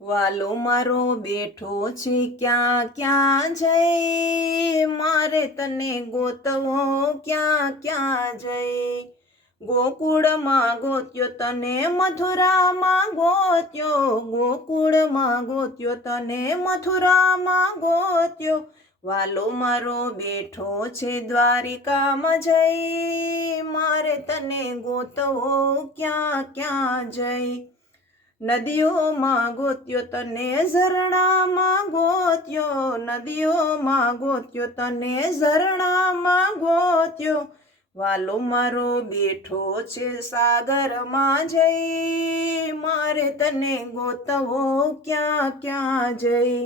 વાલો મારો બેઠો છે ક્યાં ક્યાં જઈ, મારે તને ગોતવો ક્યાં ક્યાં જઈ. ગોકુળમાં ગોત્યો તને, મથુરામાં ગોત્યો, ગોકુળમાં ગોત્યો તને, મથુરામાં ગોત્યો. વાલો મારો બેઠો છે દ્વારિકામાં જઈ, મારે તને ગોતવો ક્યાં ક્યાં જઈ. નદીઓમાં ગોત્યો તને, ઝરણામાં ગોત્યો, નદીઓમાં ગોત્યો તને, ઝરણામાં ગોત્યો. વાલો મારો બેઠો છે સાગરમાં જઈ, મારે તને ગોતવો ક્યાં ક્યાં જઈ.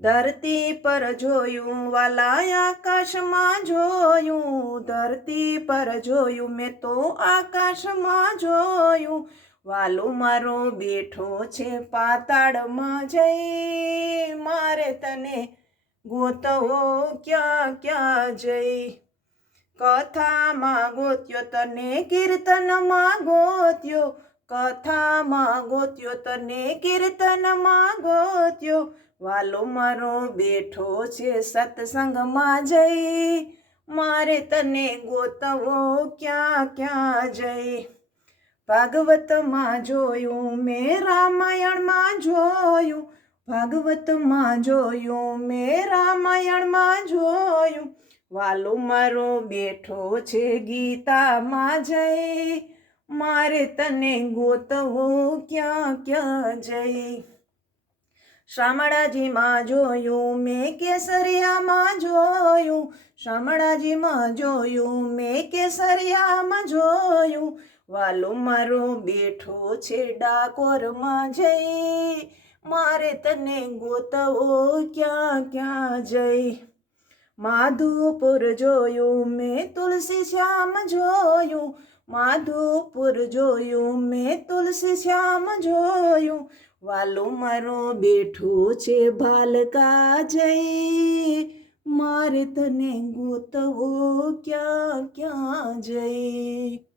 ધરતી પર જોયું વાલા આકાશમાં જોયું, ધરતી પર જોયું મેં તો આકાશમાં જોયું. વાલો મારો બેઠો છે પાતાળમાં જઈ, મારે તને ગોતવો ક્યાં ક્યાં જઈ. કથામાં ગોત્યો તને, કીર્તનમાં ગોત્યો, કથામાં ગોત્યો તને, કીર્તનમાં ગોત્યો. વાલો મારો બેઠો છે સત્સંગમાં જઈ, મારે તને ગોતવો ક્યાં ક્યાં જઈ. ભાગવતમાં જોયું મેં, રામાયણમાં જોયું, ભાગવતમાં જોયું મેં, રામાયણમાં જોયું. વાલો મારો બેઠો છે ગીતામાં જઈ, મારે તને ગોતવો ક્યાં ક્યાં જઈ. શામળાજીમાં જોયું મેં, કેસરિયામાં જોયું, શામળાજીમાં જોયું મેં, કેસરિયામાં જોયું. વાલો મારો બેઠો છે ડાકોરમાં જઈ, મારે તને ગોતવો ક્યાં ક્યાં જઈ. માધુપુર જોયું મેં, તુલસી શ્યામ જોયું, માધુપુર જોયું મેં, તુલસી શ્યામ જોયું. વાલો મારો બેઠો છે ભાલકા જઈ, મારે તને ગોતવો ક્યાં ક્યાં જઈ.